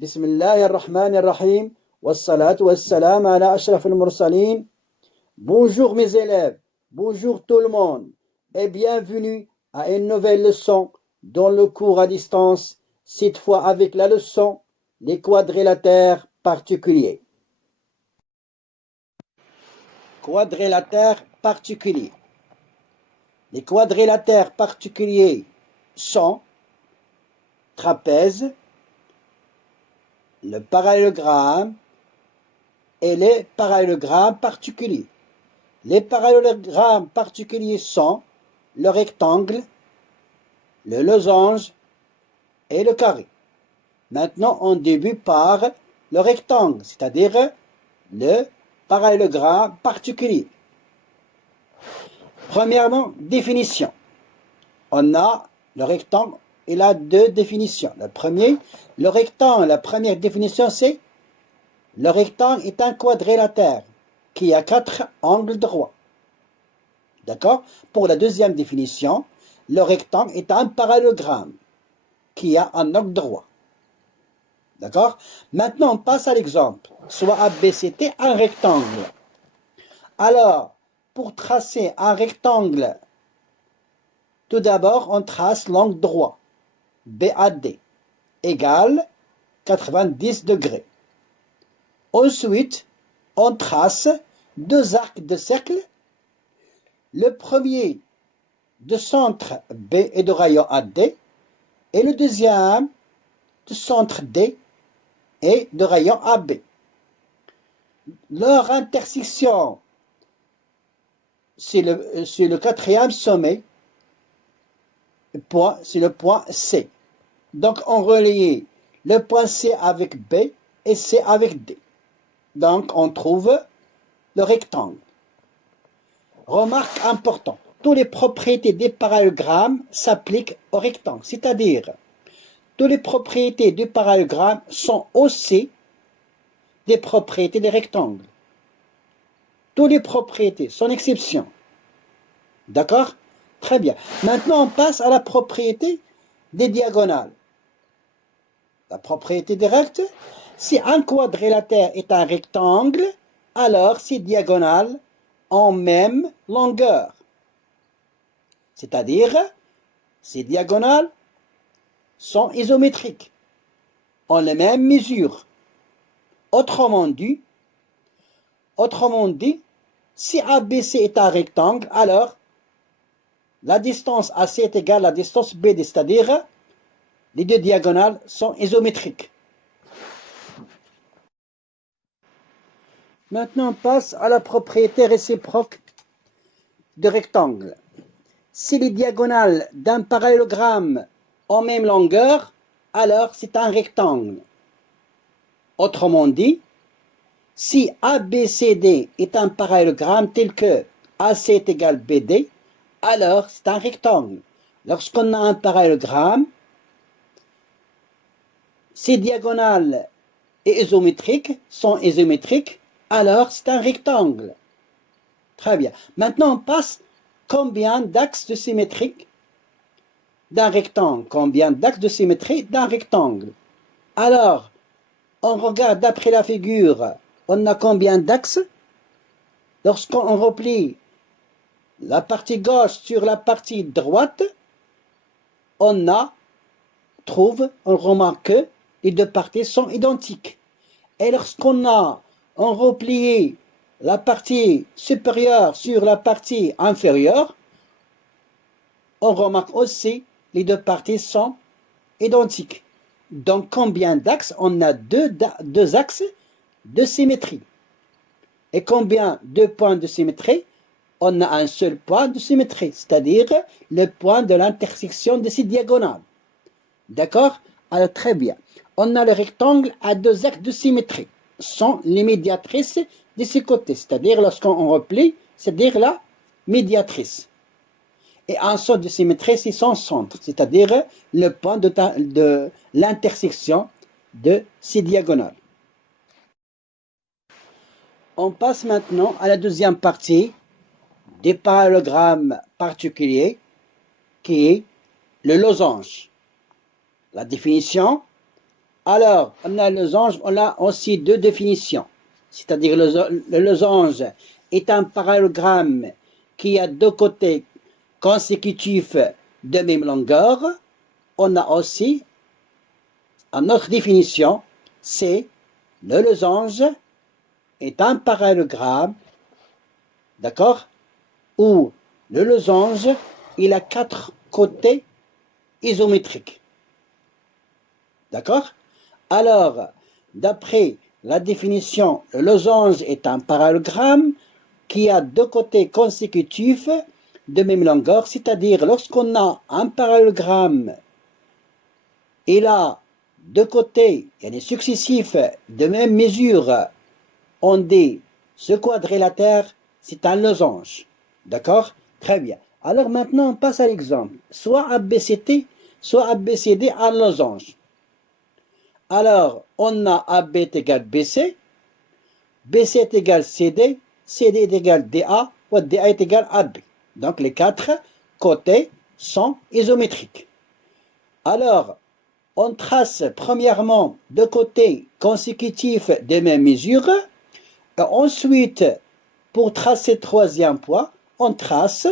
بسم الله الرحمن الرحيم والصلاة والسلام على أشرف المرسلين. Bonjour mes élèves, bonjour tout le monde et bienvenue à une nouvelle leçon dans le cours à distance, cette fois avec la leçon les quadrilatères particuliers. Quadrilatères particuliers. Les quadrilatères particuliers sont trapèze, le parallélogramme et les parallélogrammes particuliers. Les parallélogrammes particuliers sont le rectangle, le losange et le carré. Maintenant, on débute par le rectangle, c'est-à-dire le parallélogramme particulier. Premièrement, définition. On a le rectangle. Il a deux définitions. La première définition, c'est le rectangle est un quadrilatère qui a 4 angles droits. D'accord? Pour la deuxième définition, le rectangle est un parallélogramme qui a un angle droit. D'accord? Maintenant, on passe à l'exemple. Soit ABCT, un rectangle. Alors, pour tracer un rectangle, tout d'abord, on trace l'angle droit. BAD égale 90 degrés. Ensuite, on trace deux arcs de cercle. Le premier de centre B et de rayon AD et le deuxième de centre D et de rayon AB. Leur intersection, c'est le quatrième sommet, c'est le point C. Donc, on relie le point C avec B et C avec D. Donc, on trouve le rectangle. Remarque importante, toutes les propriétés des parallélogrammes s'appliquent au rectangle. C'est-à-dire, toutes les propriétés du parallélogramme sont aussi des propriétés des rectangles. Toutes les propriétés, sans exception. D'accord? Très bien. Maintenant, on passe à la propriété des diagonales. La propriété des rectangles, si un quadrilatère est un rectangle, alors ses diagonales ont même longueur. C'est-à-dire, ces diagonales sont isométriques, ont la même mesure. Autrement dit, si ABC est un rectangle, alors la distance AC est égale à la distance BD, c'est-à-dire les deux diagonales sont isométriques. Maintenant, on passe à la propriété réciproque de rectangle. Si les diagonales d'un parallélogramme ont même longueur, alors c'est un rectangle. Autrement dit, si ABCD est un parallélogramme tel que AC est égal BD, alors c'est un rectangle. Lorsqu'on a un parallélogramme, ces diagonales sont isométriques, alors c'est un rectangle. Très bien. Maintenant, on passe combien d'axes de symétrie d'un rectangle. Combien d'axes de symétrie d'un rectangle. Alors, on regarde d'après la figure, on a combien d'axes? Lorsqu'on replie la partie gauche sur la partie droite, on remarque que les deux parties sont identiques. Et lorsqu'on replié la partie supérieure sur la partie inférieure, on remarque aussi les deux parties sont identiques. Donc, combien d'axes? On a deux axes de symétrie. Et combien de points de symétrie? On a un seul point de symétrie, c'est-à-dire le point de l'intersection de ces diagonales. D'accord? Alors, très bien. On a le rectangle à deux axes de symétrie, sont les médiatrices de ces côtés, c'est-à-dire lorsqu'on replie, c'est-à-dire la médiatrice. Et en sorte de symétrie, c'est son centre, c'est-à-dire le point de l'intersection de ces diagonales. On passe maintenant à la deuxième partie des parallélogrammes particuliers, qui est le losange. La définition. Alors, on a le losange, on a aussi deux définitions. C'est-à-dire le losange est un parallélogramme qui a deux côtés consécutifs de même longueur. On a aussi une autre définition, c'est le losange est un parallélogramme, d'accord, où le losange il a quatre côtés isométriques. D'accord? Alors, d'après la définition, le losange est un parallélogramme qui a deux côtés consécutifs de même longueur, c'est-à-dire lorsqu'on a un parallélogramme, il a deux côtés successifs de même mesure, on dit ce quadrilatère, c'est un losange. D'accord? Très bien. Alors maintenant, on passe à l'exemple. Soit ABCD, soit ABCD un losange. Alors, on a AB est égal BC, BC est égal CD, CD est égal DA, ou DA est égal AB. Donc, les quatre côtés sont isométriques. Alors, on trace premièrement deux côtés consécutifs des mêmes mesures. Et ensuite, pour tracer le troisième point, on trace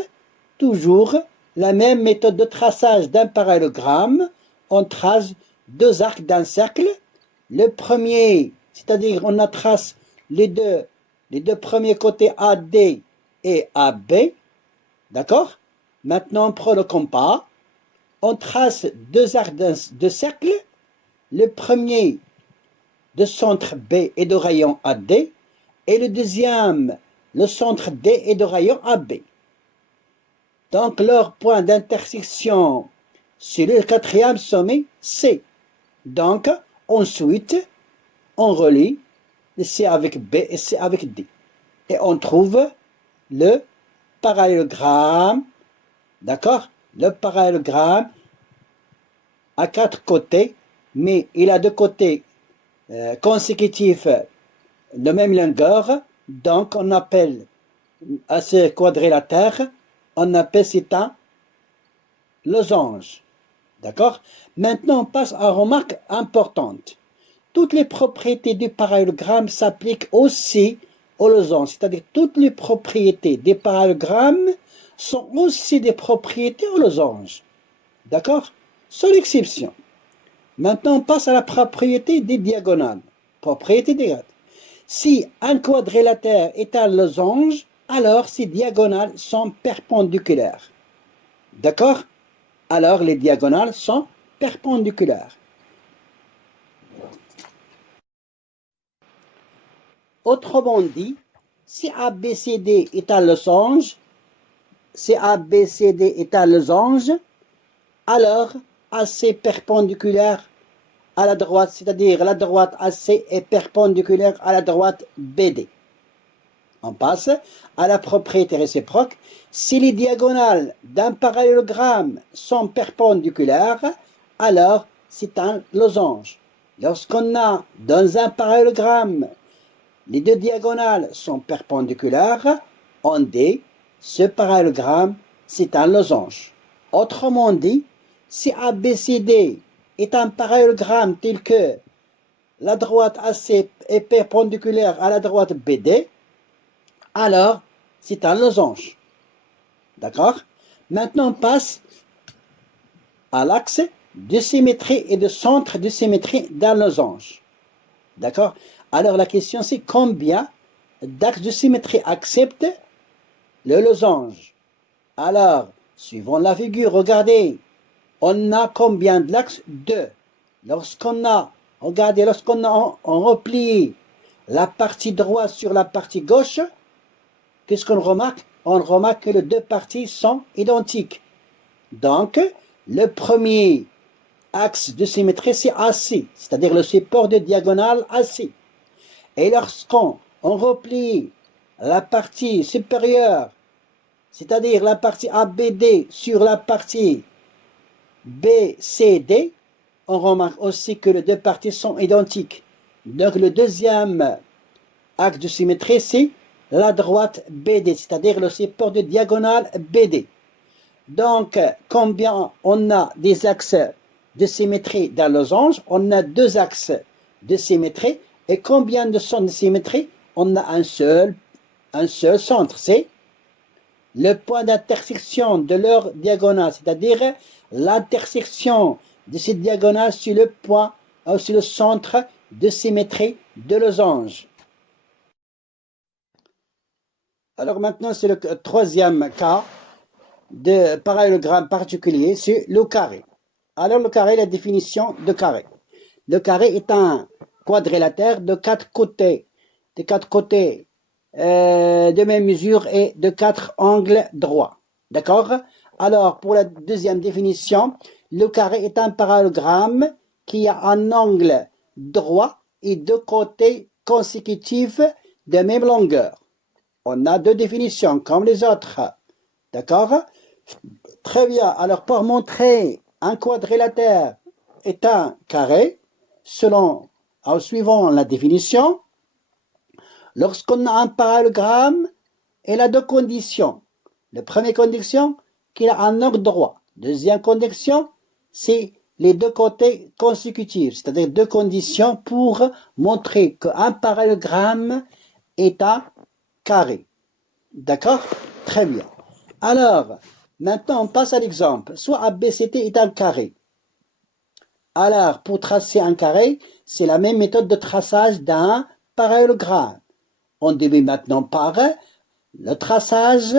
toujours la même méthode de traçage d'un parallélogramme. On trace deux arcs d'un cercle. Le premier, c'est-à-dire on trace les deux premiers côtés AD et AB. D'accord? Maintenant, on prend le compas. On trace deux arcs de cercle. Le premier de centre B et de rayon AD. Et le deuxième, le centre D est de rayon AB. Donc leur point d'intersection, c'est le quatrième sommet C. Donc ensuite, on relie C avec B et C avec D. Et on trouve le parallélogramme, d'accord? Le parallélogramme à quatre côtés, mais il a deux côtés consécutifs de même longueur, donc on appelle à ce quadrilatère, on appelle c'est un losange. D'accord? Maintenant, on passe à une remarque importante. Toutes les propriétés du parallélogramme s'appliquent aussi au losange, c'est-à-dire toutes les propriétés des parallélogrammes sont aussi des propriétés au losange. D'accord? Seule exception. Maintenant, on passe à la propriété des diagonales. Propriété des diagonales. Si un quadrilatère est un losange, alors ses diagonales sont perpendiculaires. D'accord? Alors les diagonales sont perpendiculaires. Autrement dit, si ABCD est un losange, alors AC perpendiculaire à la droite, c'est-à-dire la droite AC est perpendiculaire à la droite BD. On passe à la propriété réciproque. Si les diagonales d'un parallélogramme sont perpendiculaires, alors c'est un losange. Lorsqu'on a dans un parallélogramme, les deux diagonales sont perpendiculaires, on dit ce parallélogramme, c'est un losange. Autrement dit, si ABCD est un parallélogramme tel que la droite AC est perpendiculaire à la droite BD, alors c'est un losange. D'accord? Maintenant, on passe à l'axe de symétrie et de centre de symétrie d'un losange. D'accord? Alors la question c'est combien d'axes de symétrie acceptent le losange? Alors, suivant la figure, regardez, on a combien d'axes? 2. Regardez, lorsqu'on replie la partie droite sur la partie gauche, qu'est-ce qu'on remarque? On remarque que les deux parties sont identiques. Donc, le premier axe de symétrie, c'est AC, c'est-à-dire le support de diagonale AC. Et lorsqu'on replie la partie supérieure, c'est-à-dire la partie ABD sur la partie BCD, on remarque aussi que les deux parties sont identiques. Donc le deuxième axe de symétrie, c'est la droite BD, c'est-à-dire le support de diagonale BD. Donc, combien on a des axes de symétrie dans le losange? On a deux axes de symétrie. Et combien de centres de symétrie? On a un seul centre, c'est le point d'intersection de leur diagonale, c'est-à-dire l'intersection de ces diagonales sur le point, sur le centre de symétrie de losange. Alors maintenant, c'est le troisième cas de parallélogramme particulier, c'est le carré. Alors le carré, la définition de carré. Le carré est un quadrilatère de quatre côtés de même mesure et de quatre angles droits. D'accord? Alors, pour la deuxième définition, le carré est un parallélogramme qui a un angle droit et deux côtés consécutifs de même longueur. On a deux définitions comme les autres. D'accord? Très bien. Alors, pour montrer un quadrilatère est un carré, en suivant la définition, lorsqu'on a un parallélogramme, il a deux conditions. La première condition, qu'il a un angle droit. Deuxième condition, c'est les deux côtés consécutifs, c'est-à-dire deux conditions pour montrer qu'un parallélogramme est un carré. D'accord? Très bien. Alors, maintenant, on passe à l'exemple. Soit ABCD est un carré. Alors, pour tracer un carré, c'est la même méthode de traçage d'un parallélogramme. On débute maintenant par le traçage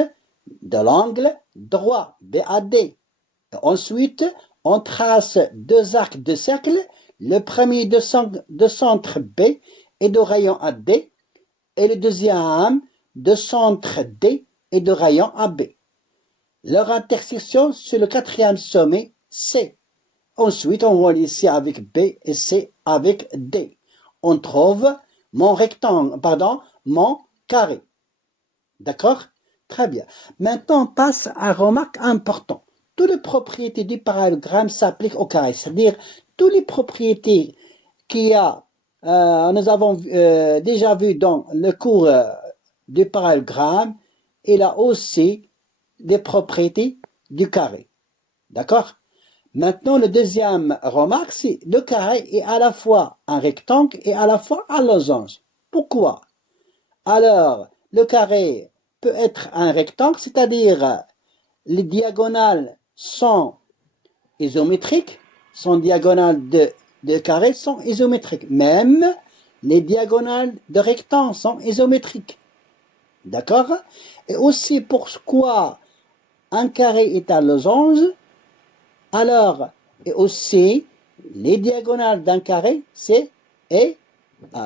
de l'angle droit, BAD. Ensuite, on trace deux arcs de cercle, le premier de centre B et de rayon AD, et le deuxième de centre D et de rayon AB. Leur intersection sur le quatrième sommet C. Ensuite, on voit ici avec B et C avec D. On trouve mon carré. D'accord? Très bien. Maintenant, on passe à une remarque importante. Toutes les propriétés du parallélogramme s'appliquent au carré, c'est-à-dire toutes les propriétés nous avons déjà vu dans le cours du parallélogramme, il a aussi des propriétés du carré. D'accord? Maintenant, la deuxième remarque, c'est le carré est à la fois un rectangle et à la fois un losange. Pourquoi? Alors, le carré peut être un rectangle, c'est-à-dire les diagonales sont isométriques, de carré sont isométriques. Même les diagonales de rectangle sont isométriques. D'accord? Et aussi pourquoi un carré est un losange, alors, et aussi, les diagonales d'un carré,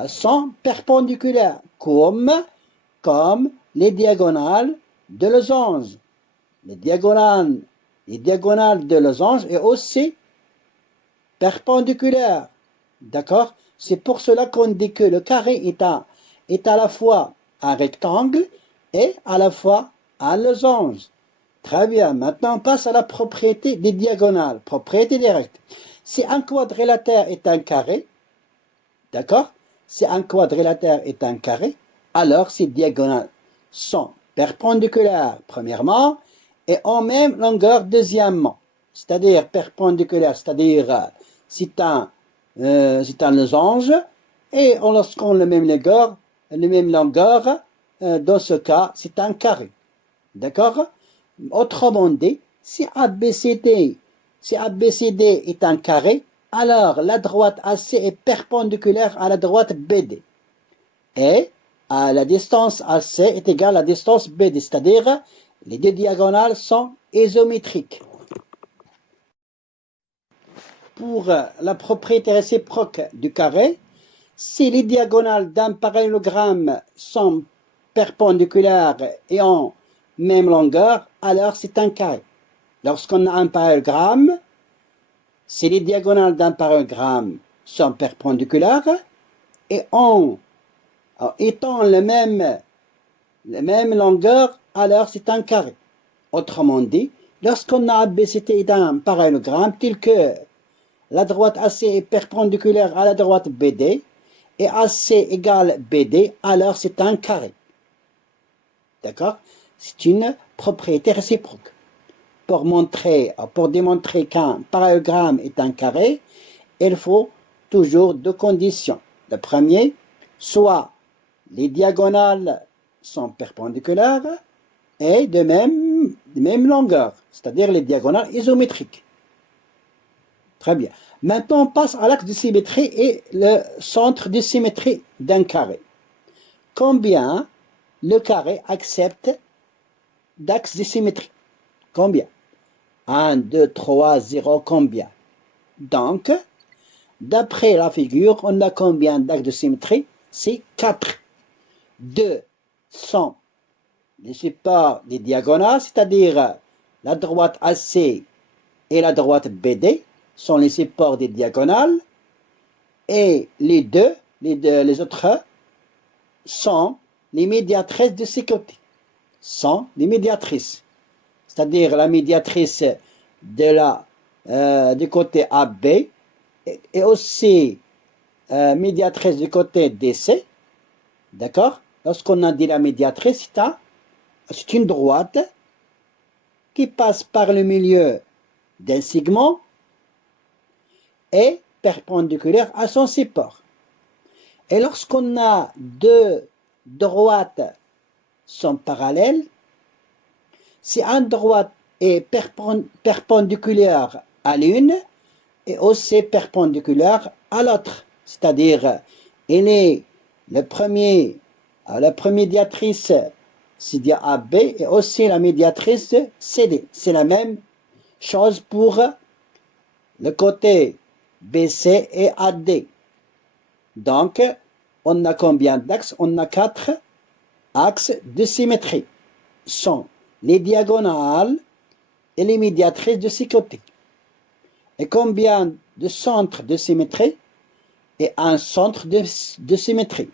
sont perpendiculaires, comme les diagonales de losange. Les diagonales de losange est aussi perpendiculaire. D'accord? C'est pour cela qu'on dit que le carré est à la fois un rectangle et à la fois un losange. Très bien. Maintenant, on passe à la propriété des diagonales. Propriété directe. Si un quadrilatère est un carré, d'accord? Si un quadrilatère est un carré, alors ces diagonales sont perpendiculaires, premièrement, et en même longueur, deuxièmement. C'est-à-dire perpendiculaire, c'est-à-dire c'est un losange, et lorsqu'on a la même longueur, dans ce cas, c'est un carré. D'accord? Autrement dit, si ABCD est un carré, alors la droite AC est perpendiculaire à la droite BD. Et la distance AC est égale à la distance BD, c'est-à-dire les deux diagonales sont isométriques. Pour la propriété réciproque du carré, si les diagonales d'un parallélogramme sont perpendiculaires et en même longueur, alors c'est un carré. Lorsqu'on a un parallélogramme, si les diagonales d'un parallélogramme sont perpendiculaires et étant la même longueur, alors c'est un carré. Autrement dit, lorsqu'on a ABCD d'un parallélogramme tel que la droite AC est perpendiculaire à la droite BD et AC égale BD, alors c'est un carré. D'accord? C'est une propriété réciproque. Pour démontrer qu'un parallélogramme est un carré, il faut toujours deux conditions. Le premier, soit les diagonales sont perpendiculaires et de même longueur, c'est-à-dire les diagonales isométriques. Très bien. Maintenant, on passe à l'axe de symétrie et le centre de symétrie d'un carré. Combien le carré accepte d'axes de symétrie? Combien? 1, 2, 3, 0, combien? Donc, d'après la figure, on a combien d'axes de symétrie? C'est 4. 2 sont les supports des diagonales, c'est-à-dire la droite AC et la droite BD sont les supports des diagonales, et les autres sont les médiatrices de ces côtés. Sont les médiatrices, c'est-à-dire la médiatrice du côté AB et aussi médiatrice du côté DC. D'accord? Lorsqu'on a dit la médiatrice, c'est une droite qui passe par le milieu d'un segment et perpendiculaire à son support. Et lorsqu'on a deux droites sont parallèles, si une droite est perpendiculaire à l'une et aussi perpendiculaire à l'autre, c'est-à-dire la première médiatrice c'est dia AB et aussi la médiatrice CD. C'est la même chose pour le côté BC et AD. Donc, on a combien d'axes? On a 4 axes de symétrie. Sont les diagonales et les médiatrices de ces côtés. Et combien de centres de symétrie? Et un centre de symétrie.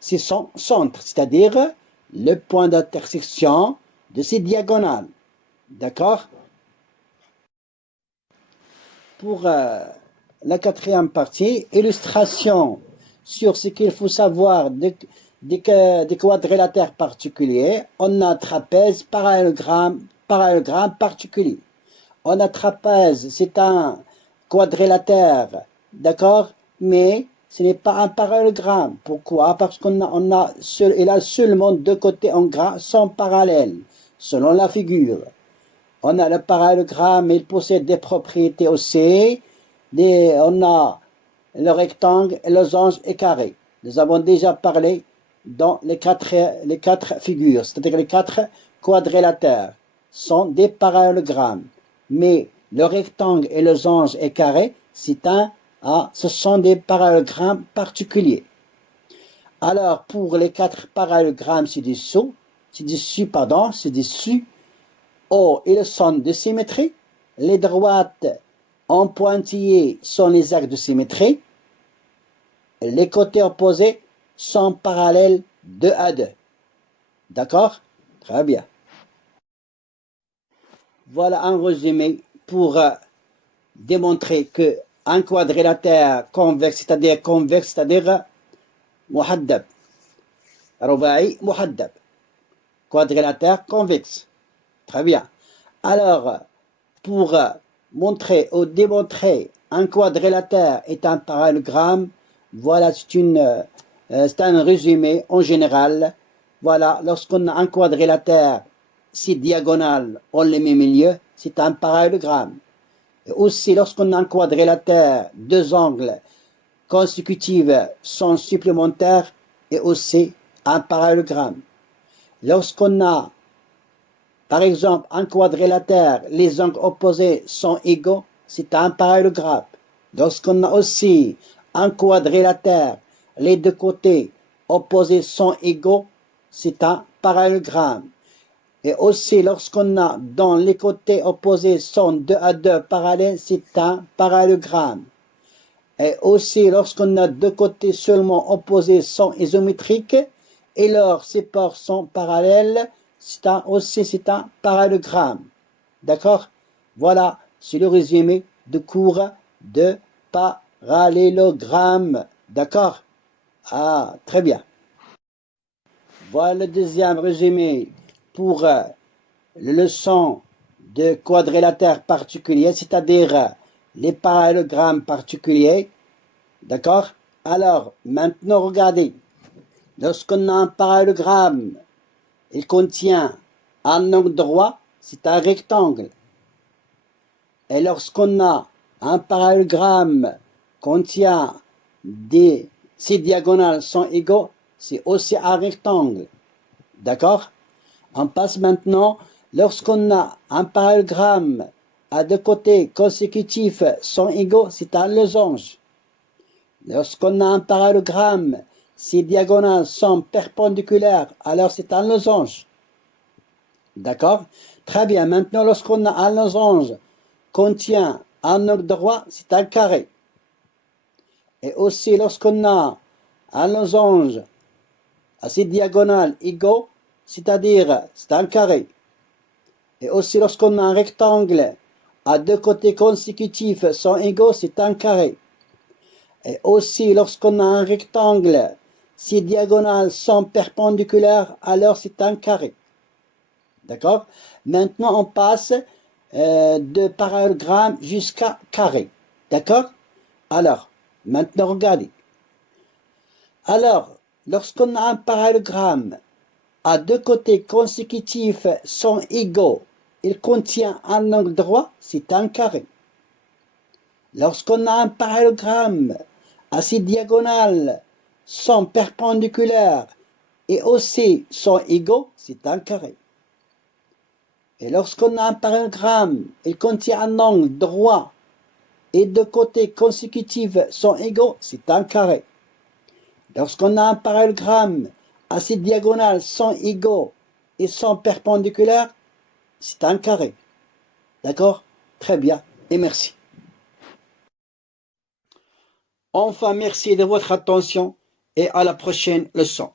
C'est son centre, c'est-à-dire le point d'intersection de ces diagonales. D'accord? Pour la quatrième partie, illustration sur ce qu'il faut savoir des quadrilatères particuliers, on a trapèze, parallélogramme particulier. On a trapèze, c'est un quadrilatère, d'accord? Mais ce n'est pas un parallélogramme. Pourquoi? Parce il a seulement deux côtés en gras sans parallèle, selon la figure. On a le parallélogramme, il possède des propriétés aussi. On a le rectangle, le losange et carré. Nous avons déjà parlé dans les quatre figures, c'est-à-dire les 4 quadrilatères sont des parallélogrammes. Mais le rectangle et le losange et carré, ce sont des parallélogrammes particuliers. Alors, pour les 4 parallélogrammes ci-dessus, ils sont de symétrie. Les droites en pointillés sont les axes de symétrie. Les côtés opposés sont parallèles 2 à 2. D'accord? Très bien. Voilà un résumé pour démontrer qu'un quadrilatère convexe, c'est-à-dire محدب رباعي محدب quadrilatère convexe. Très bien. Alors, pour montrer ou démontrer un quadrilatère est un parallélogramme, voilà, c'est un résumé en général. Voilà, lorsqu'on a un quadrilatère, si diagonal, on le met au milieu, c'est un parallélogramme. Et aussi, lorsqu'on a un quadrilatère, deux angles consécutifs sont supplémentaires et aussi un parallélogramme. Lorsqu'on a, par exemple, un quadrilatère, les angles opposés sont égaux, c'est un parallélogramme. Lorsqu'on a aussi un quadrilatère, les deux côtés opposés sont égaux, c'est un parallélogramme. Et aussi, lorsqu'on a dans les côtés opposés sont 2 à 2 parallèles, c'est un parallélogramme. Et aussi, lorsqu'on a deux côtés seulement opposés sont isométriques et leurs supports sont parallèles, c'est un parallélogramme. D'accord? Voilà, c'est le résumé de cours de parallélogramme. D'accord? Ah, très bien. Voilà le deuxième résumé pour la leçon de quadrilatère particulier, c'est-à-dire les parallélogrammes particuliers. D'accord? Alors, maintenant, regardez. Lorsqu'on a un parallélogramme, il contient un angle droit, c'est un rectangle. Et lorsqu'on a un parallélogramme contient ses diagonales sont égaux, c'est aussi un rectangle. D'accord? On passe maintenant, lorsqu'on a un parallélogramme à deux côtés consécutifs sont égaux, c'est un losange. Lorsqu'on a un parallélogramme, ses diagonales sont perpendiculaires, alors c'est un losange. D'accord? Très bien. Maintenant, lorsqu'on a un losange contient un angle droit, c'est un carré. Et aussi, lorsqu'on a un losange à ses diagonales égaux, c'est-à-dire c'est un carré. Et aussi, lorsqu'on a un rectangle à deux côtés consécutifs sont égaux, c'est un carré. Et aussi, lorsqu'on a un rectangle, si diagonales sont perpendiculaires, alors c'est un carré. D'accord? Maintenant, on passe de parallélogramme jusqu'à carré. D'accord? Alors, maintenant, regardez. Alors, lorsqu'on a un parallélogramme à deux côtés consécutifs sont égaux, il contient un angle droit, c'est un carré. Lorsqu'on a un parallélogramme à ses diagonales sont perpendiculaires et aussi sont égaux, c'est un carré. Et lorsqu'on a un parallélogramme, il contient un angle droit et deux côtés consécutifs sont égaux, c'est un carré. Lorsqu'on a un parallélogramme à ses diagonales sont égaux et sont perpendiculaires, c'est un carré. D'accord? Très bien et merci. Enfin, merci de votre attention et à la prochaine leçon.